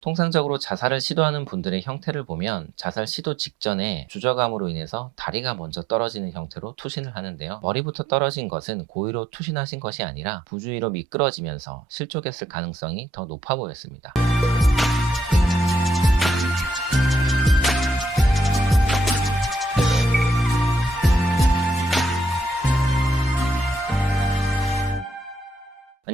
통상적으로 자살을 시도하는 분들의 형태를 보면 자살 시도 직전에 주저감으로 인해서 다리가 먼저 떨어지는 형태로 투신을 하는데요. 머리부터 떨어진 것은 고의로 투신하신 것이 아니라 부주의로 미끄러지면서 실족했을 가능성이 더 높아 보였습니다.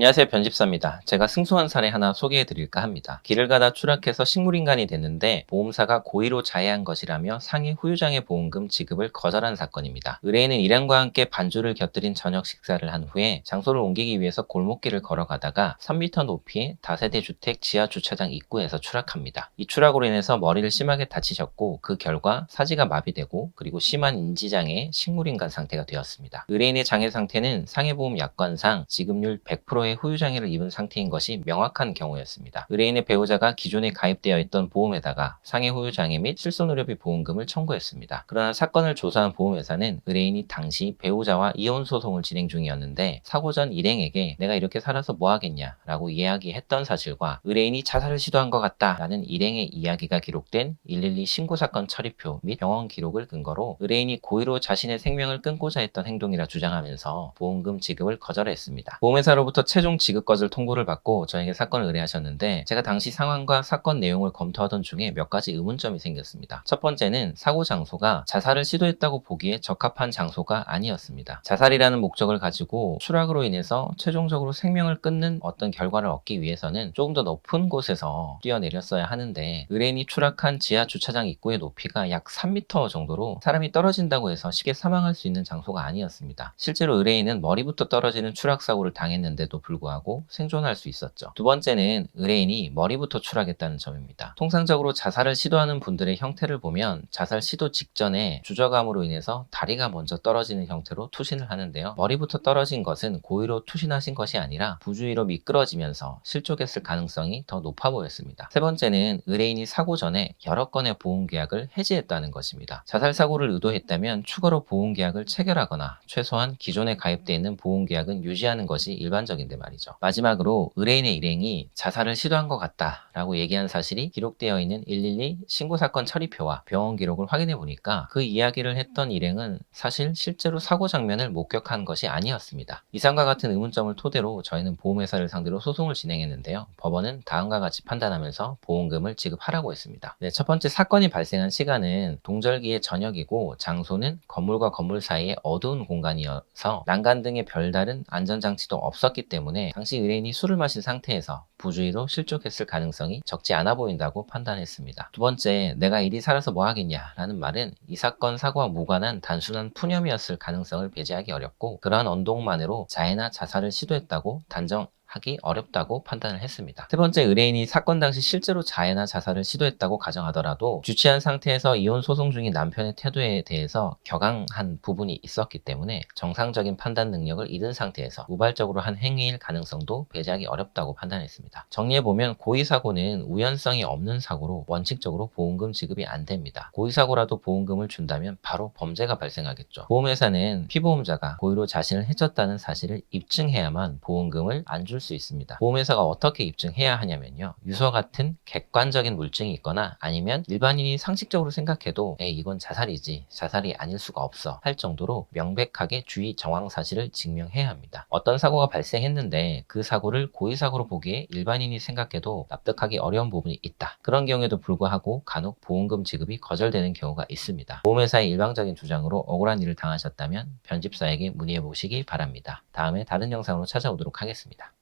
안녕하세요, 변집사입니다. 제가 승소한 사례 하나 소개해 드릴까 합니다. 길을 가다 추락해서 식물인간이 됐는데 보험사가 고의로 자해한 것이라며 상해 후유장애 보험금 지급을 거절한 사건입니다. 의뢰인은 일행과 함께 반주를 곁들인 저녁 식사를 한 후에 장소를 옮기기 위해서 골목길을 걸어가다가 3m 높이의 다세대 주택 지하 주차장 입구에서 추락합니다. 이 추락으로 인해서 머리를 심하게 다치셨고 그 결과 사지가 마비되고 그리고 심한 인지장애 식물인간 상태가 되었습니다. 의뢰인의 장애 상태는 상해보험 약관상 지급률 100%의 후유장애를 입은 상태인 것이 명확한 경우였습니다. 의뢰인의 배우자가 기존에 가입되어 있던 보험에다가 상해 후유장애 및 실손의료비 보험금을 청구했습니다. 그러나 사건을 조사한 보험회사는 의뢰인이 당시 배우자와 이혼 소송을 진행 중이었는데 사고 전 일행에게 내가 이렇게 살아서 뭐 하겠냐 라고 이야기했던 사실과 의뢰인이 자살을 시도한 것 같다 라는 일행의 이야기가 기록된 112 신고사건 처리표 및 병원 기록을 근거로 의뢰인이 고의로 자신의 생명을 끊고자 했던 행동이라 주장하면서 보험금 지급을 거절했습니다. 보험회사로부터 최종 지급 거절 통보를 받고 저에게 사건을 의뢰하셨는데 제가 당시 상황과 사건 내용을 검토하던 중에 몇 가지 의문점이 생겼습니다. 첫 번째는 사고 장소가 자살을 시도했다고 보기에 적합한 장소가 아니었습니다. 자살이라는 목적을 가지고 추락으로 인해서 최종적으로 생명을 끊는 어떤 결과를 얻기 위해서는 조금 더 높은 곳에서 뛰어내렸어야 하는데 의뢰인이 추락한 지하 주차장 입구의 높이가 약 3m 정도로 사람이 떨어진다고 해서 쉽게 사망할 수 있는 장소가 아니었습니다. 실제로 의뢰인은 머리부터 떨어지는 추락 사고를 당했는데도 불구하고 생존할 수 있었죠. 두 번째는 의뢰인이 머리부터 추락했다는 점입니다. 통상적으로 자살을 시도하는 분들의 형태를 보면 자살 시도 직전에 주저감으로 인해서 다리가 먼저 떨어지는 형태로 투신을 하는데요. 머리부터 떨어진 것은 고의로 투신하신 것이 아니라 부주의로 미끄러지면서 실족했을 가능성이 더 높아 보였습니다. 세 번째는 의뢰인이 사고 전에 여러 건의 보험 계약을 해지했다는 것입니다. 자살 사고를 의도했다면 추가로 보험 계약을 체결하거나 최소한 기존에 가입되어 있는 보험 계약은 유지하는 것이 일반적인데 말이죠. 마지막으로 의뢰인의 일행이 자살을 시도한 것 같다 라고 얘기한 사실이 기록되어 있는 112 신고사건 처리표와 병원 기록을 확인해 보니까 그 이야기를 했던 일행은 사실 실제로 사고 장면을 목격한 것이 아니었습니다. 이상과 같은 의문점을 토대로 저희는 보험회사를 상대로 소송을 진행했는데요. 법원은 다음과 같이 판단하면서 보험금을 지급하라고 했습니다. 네, 첫 번째, 사건이 발생한 시간은 동절기의 저녁이고 장소는 건물과 건물 사이에 어두운 공간이어서 난간 등의 별다른 안전장치도 없었기 때문에 당시 의뢰인이 술을 마신 상태에서 부주의로 실족했을 가능성이 적지 않아 보인다고 판단했습니다. 두 번째, 내가 이리 살아서 뭐 하겠냐 라는 말은 이 사건 사고와 무관한 단순한 푸념이었을 가능성을 배제하기 어렵고 그러한 언동만으로 자해나 자살을 시도했다고 하기 어렵다고 판단을 했습니다. 세 번째, 의뢰인이 사건 당시 실제로 자해나 자살을 시도했다고 가정하더라도 주치한 상태에서 이혼 소송 중인 남편의 태도에 대해서 격앙한 부분이 있었기 때문에 정상적인 판단 능력을 잃은 상태에서 우발적으로 한 행위일 가능성도 배제하기 어렵다고 판단했습니다. 정리해보면 고의사고는 우연성이 없는 사고로 원칙적으로 보험금 지급이 안 됩니다. 고의사고라도 보험금을 준다면 바로 범죄가 발생하겠죠. 보험회사는 피보험자가 고의로 자신을 해쳤다는 사실을 입증해야만 보험금을 안 줄 수 있습니다. 보험회사가 어떻게 입증해야 하냐면요. 유서 같은 객관적인 물증이 있거나 아니면 일반인이 상식적으로 생각해도 이건 자살이지 자살이 아닐 수가 없어 할 정도로 명백하게 주의 정황 사실을 증명해야 합니다. 어떤 사고가 발생했는데 그 사고를 고의사고로 보기에 일반인이 생각해도 납득하기 어려운 부분이 있다. 그런 경우에도 불구하고 간혹 보험금 지급이 거절되는 경우가 있습니다. 보험회사의 일방적인 주장으로 억울한 일을 당하셨다면 변집사에게 문의해 보시기 바랍니다. 다음에 다른 영상으로 찾아오도록 하겠습니다.